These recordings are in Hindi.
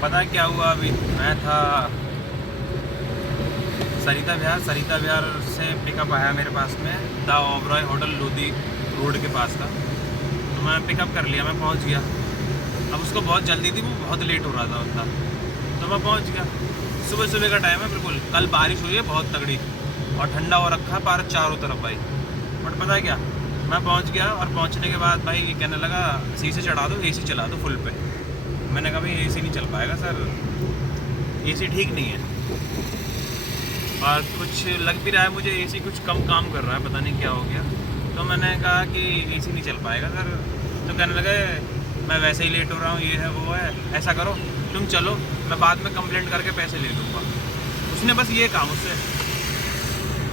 पता है क्या हुआ? अभी मैं था सरिता विहार से पिकअप आया मेरे पास में, the Oberoi hotel Lodhi road के पास का। तो मैं पिकअप कर लिया, मैं पहुंच गया। अब उसको बहुत जल्दी थी, वो बहुत लेट हो रहा था उसका, तो मैं पहुंच गया। सुबह सुबह का टाइम है बिल्कुल, कल बारिश हुई है बहुत तगड़ी और ठंडा हो रखा है पार्क चारों तरफ भाई। बट पता है क्या, मैं पहुंच गया और पहुंचने के बाद भाई ये कहने लगा शीशे चढ़ा दो, एसी चला दो फुल पे। मैंने कहा भाई एसी नहीं चल पाएगा सर, एसी ठीक नहीं है। और कुछ लग भी रहा है मुझे एसी कुछ कम काम कर रहा है, पता नहीं क्या हो गया। तो मैंने कहा कि एसी नहीं चल पाएगा सर। तो कहने लगे मैं वैसे ही लेट हो रहा हूँ, ये है वो है, ऐसा करो तुम चलो, मैं बाद में कंप्लेंट करके पैसे ले लूँगा। उसने बस ये कहा मुझसे,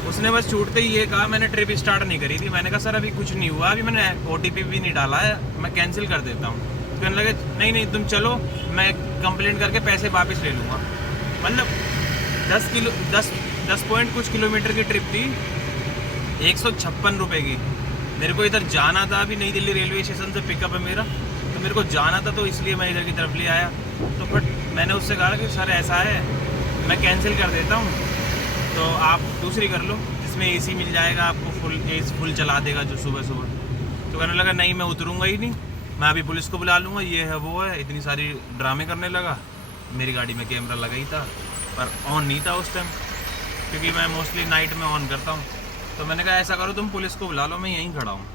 उसने बस छूटते ही ये कहा। मैंने ट्रिप स्टार्ट नहीं करी थी। मैंने कहा सर अभी कुछ नहीं हुआ, अभी मैंने OTP भी नहीं डाला है, मैं कैंसिल कर देता हूँ। तो कहने लगे नहीं नहीं तुम चलो, मैं कंप्लेंट करके पैसे वापस ले लूँगा। मतलब 10 पॉइंट कुछ किलोमीटर की ट्रिप थी, 156 रुपये की। मेरे को इधर जाना था, अभी नई दिल्ली रेलवे स्टेशन से पिकअप है मेरा, तो मेरे को जाना था, तो इसलिए मैं इधर की तरफ ले आया। तो बट मैंने उससे कहा कि सर ऐसा है, मैं कैंसिल कर देता हूँ, तो आप दूसरी कर लो जिसमें एसी मिल जाएगा आपको, फुल चला देगा जो सुबह सुबह। तो कहने लगा नहीं मैं उतरूँगा ही नहीं, मैं अभी पुलिस को बुला लूँगा, ये है वो है। इतनी सारी ड्रामे करने लगा। मेरी गाड़ी में कैमरा लगा ही था पर ऑन नहीं था उस टाइम, क्योंकि मैं मोस्टली नाइट में ऑन करता हूँ। तो मैंने कहा ऐसा करो तुम पुलिस को बुला लो, मैं यहीं खड़ा हूँ।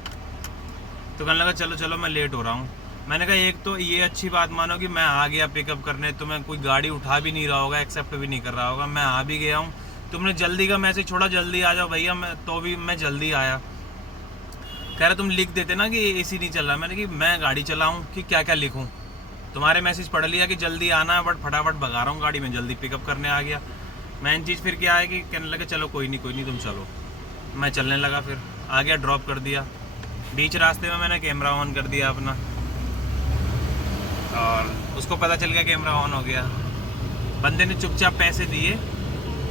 तो कहने लगा चलो चलो मैं लेट हो रहा हूँ। मैंने कहा एक तो ये अच्छी बात मानो कि मैं आ गया पिकअप करने, तो मैं कोई गाड़ी उठा भी नहीं रहा होगा, एक्सेप्ट भी नहीं कर रहा होगा, मैं आ भी गया हूँ। तुमने जल्दी का मैसेज छोड़ा जल्दी आ जाओ भैया, मैं तो भी मैं जल्दी आया। कह रहा तुम लिख देते ना कि एसी नहीं चल रहा। मैंने कि मैं गाड़ी चलाऊँ कि क्या क्या लिखूँ, तुम्हारे मैसेज पढ़ लिया कि जल्दी आना है, बट फटाफट भगा रहा हूँ गाड़ी में, जल्दी पिकअप करने आ गया। मेन चीज़ फिर क्या है कि कहने लगे चलो कोई नहीं तुम चलो। मैं चलने लगा, फिर आ गया, ड्रॉप कर दिया। बीच रास्ते में मैंने कैमरा ऑन कर दिया अपना, और उसको पता चल गया कैमरा ऑन हो गया। बंदे ने चुपचाप पैसे दिए।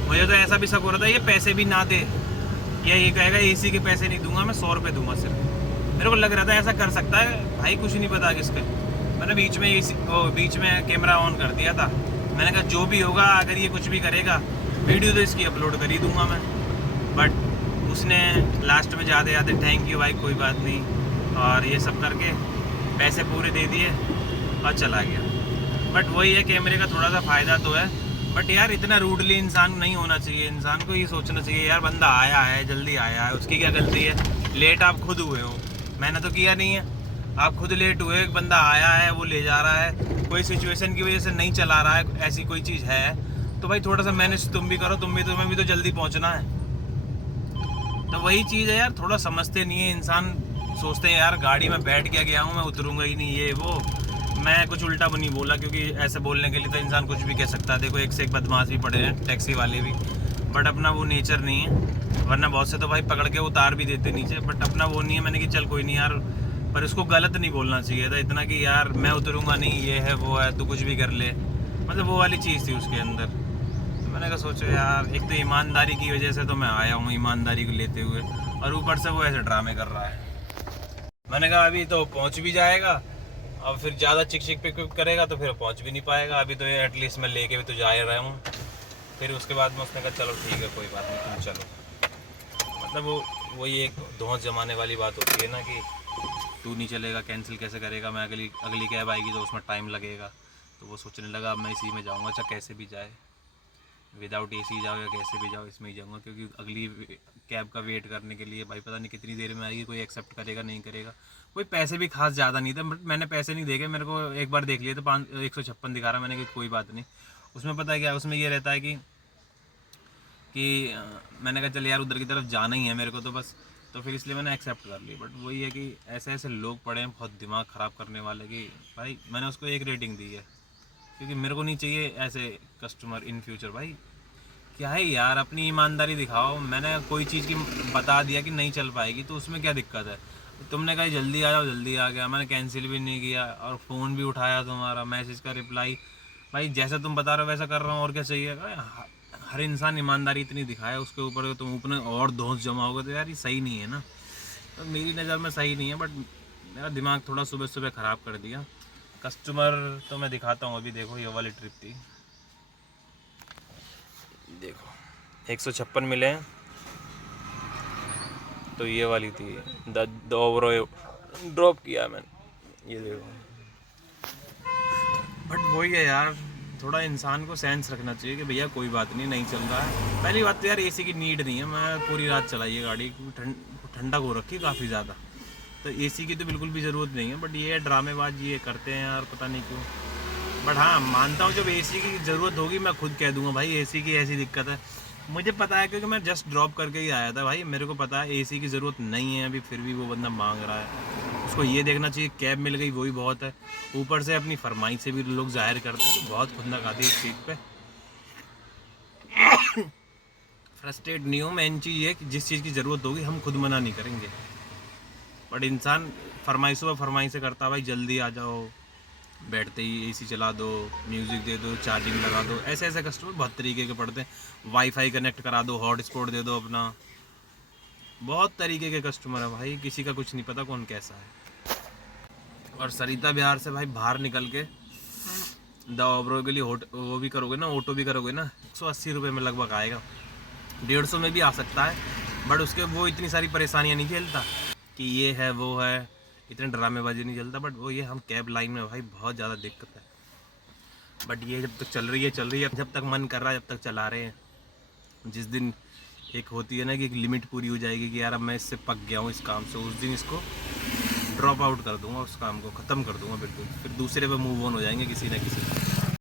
मुझे तो ऐसा भी शक हो रहा था ये पैसे भी ना दे, ये कहेगा एसी के पैसे नहीं दूंगा, मैं 100 रुपये दूंगा सिर्फ। मेरे को लग रहा था ऐसा कर सकता है भाई, कुछ नहीं पता किसके। मैंने बीच में कैमरा ऑन कर दिया था। मैंने कहा जो भी होगा, अगर ये कुछ भी करेगा वीडियो तो इसकी अपलोड कर ही दूंगा मैं। बट उसने लास्ट में जाते जाते थैंक यू भाई कोई बात नहीं, और ये सब करके पैसे पूरे दे दिए और चला गया। बट वही है, कैमरे का थोड़ा सा फ़ायदा तो है, बट यार इतना रूडली इंसान नहीं होना चाहिए। इंसान को ये सोचना चाहिए यार बंदा आया है, जल्दी आया है, उसकी क्या गलती है? लेट आप खुद हुए हो, मैंने तो किया नहीं है। आप खुद लेट हुए, एक बंदा आया है वो ले जा रहा है, कोई सिचुएशन की वजह से नहीं चला रहा है, ऐसी कोई चीज़ है तो भाई थोड़ा सा मैनेज तुम भी करो, तुम्हें भी तो जल्दी पहुँचना है। तो वही चीज़ है यार, थोड़ा समझते नहीं है इंसान। सोचते हैं यार गाड़ी में बैठ के गया हूँ, मैं उतरूँगा ही नहीं, ये वो। मैं कुछ उल्टा भी नहीं बोला, क्योंकि ऐसे बोलने के लिए तो इंसान कुछ भी कह सकता है। देखो एक से एक बदमाश भी पड़े हैं टैक्सी वाले भी, बट अपना वो नेचर नहीं है। वरना बहुत से तो भाई पकड़ के उतार भी देते नीचे, बट अपना वो नहीं है। मैंने कि चल कोई नहीं यार, पर उसको गलत नहीं बोलना चाहिए था इतना कि यार मैं उतरूँगा नहीं, ये है वो है, तू कुछ भी कर ले, मतलब वो वाली चीज़ थी उसके अंदर। तो मैंने कहा सोचो यार, एक तो ईमानदारी की वजह से तो मैं आया हूँ ईमानदारी को लेते हुए, और ऊपर से वो ऐसे ड्रामे कर रहा है। मैंने कहा अभी तो पहुँच भी जाएगा, अब फिर ज़्यादा चिक चिक पिक पिक करेगा तो फिर पहुँच भी नहीं पाएगा। अभी तो एटलीस्ट मैं लेके भी तो जा ही रहा हूँ। फिर उसके बाद में उसने कहा चलो ठीक है कोई बात नहीं तुम चलो। मतलब वो वही एक धौंस जमाने वाली बात होती है ना कि तू नहीं चलेगा, कैंसिल कैसे करेगा, मैं अगली कैब आएगी तो उसमें टाइम लगेगा। तो वो सोचने लगा अब मैं इसी में जाऊँगा, चाहे कैसे भी जाए, विदाउट एसी जाओ या कैसे भी जाओ इसमें ही जाऊँगा, क्योंकि अगली कैब का वेट करने के लिए भाई पता नहीं कितनी देर में आएगी, कोई एक्सेप्ट करेगा नहीं करेगा। कोई पैसे भी खास ज़्यादा नहीं थे, बट मैंने पैसे नहीं देखे, मेरे को एक बार देख लिए तो 156 दिखा रहा। मैंने कहा कोई बात नहीं। उसमें पता है क्या, उसमें ये रहता है कि मैंने कहा चल यार उधर की तरफ जाना ही है मेरे को तो बस, तो फिर इसलिए मैंने एक्सेप्ट कर ली। बट वही है कि ऐसे ऐसे लोग पड़े हैं बहुत दिमाग ख़राब करने वाले, कि भाई मैंने उसको 1 रेटिंग दी है, क्योंकि मेरे को नहीं चाहिए ऐसे कस्टमर इन फ्यूचर। भाई क्या है यार, अपनी ईमानदारी दिखाओ। मैंने कोई चीज़ की बता दिया कि नहीं चल पाएगी, तो उसमें क्या दिक्कत है? तुमने कहा जल्दी आ जाओ, जल्दी आ गया, मैंने कैंसिल भी नहीं किया, और फ़ोन भी उठाया, तुम्हारा मैसेज का रिप्लाई भाई जैसा तुम बता रहे हो वैसा कर रहा हूँ, और क्या चाहिए? हर इंसान ईमानदारी इतनी दिखाए, उसके ऊपर तुम ऊपर और धौंस जमाओगे तो यार ये सही नहीं है ना। तो मेरी नज़र में सही नहीं है, बट मेरा दिमाग थोड़ा सुबह सुबह ख़राब कर दिया। कस्टमर तो मैं दिखाता हूँ अभी। देखो ये वाली ट्रिप थी, देखो 156 मिले हैं, तो ये वाली थी 2 ड्रॉप किया मैंने, ये देखो। बट वही है यार, थोड़ा इंसान को सेंस रखना चाहिए कि भैया कोई बात नहीं, नहीं चल रहा है। पहली बात तो यार एसी की नीड नहीं है, मैं पूरी रात चलाई है गाड़ी, ठंडक हो रखी है काफ़ी ज़्यादा, तो एसी की तो बिल्कुल भी ज़रूरत नहीं है। बट ये ड्रामेबाज ये करते हैं यार, पता नहीं क्यों। बट हाँ मानता हूँ जब एसी की ज़रूरत होगी मैं खुद कह दूंगा भाई एसी की ऐसी दिक्कत है। मुझे पता है क्योंकि मैं जस्ट ड्रॉप करके ही आया था भाई, मेरे को पता है एसी की ज़रूरत नहीं है अभी, फिर भी वो बंदा मांग रहा है। उसको ये देखना चाहिए कैब मिल गई वही बहुत है, ऊपर से अपनी फरमाइश से भी लोग जाहिर करते हैं, तो बहुत खुंदक आती है इस चीज़ पे। फ्रस्ट्रेट नहीं हूँ मैं, इन चीज़ ये कि जिस चीज़ की ज़रूरत होगी हम खुद मना नहीं करेंगे, बट इंसान फरमाइशों पर फरमाइश करता है भाई जल्दी आ जाओ, बैठते ही एसी चला दो, म्यूज़िक दे दो, चार्जिंग लगा दो। ऐसे ऐसे कस्टमर बहुत तरीके के पड़ते हैं, वाईफाई कनेक्ट करा दो, हॉटस्पॉट दे दो अपना, बहुत तरीके के कस्टमर है भाई, किसी का कुछ नहीं पता कौन कैसा है। और सरिता बिहार से भाई बाहर निकल के दावब्रो के लिए वो भी करोगे ना, ऑटो भी करोगे ना, 180 रुपये में लगभग आएगा, 150 में भी आ सकता है। बट उसके वो इतनी सारी परेशानियाँ नहीं झेलता कि ये है वो है, इतने ड्रामेबाजी नहीं चलता। बट वो ये हम कैब लाइन में भाई बहुत ज़्यादा दिक्कत है। बट ये जब तक चल रही है जब तक मन कर रहा है जब तक चला रहे हैं। जिस दिन एक होती है ना कि एक लिमिट पूरी हो जाएगी कि यार अब मैं इससे पक गया हूँ इस काम से, उस दिन इसको ड्रॉप आउट कर दूंगा, उस काम को ख़त्म कर दूंगा बिल्कुल, फिर दूसरे पे मूव ऑन हो जाएंगे किसी ना किसी।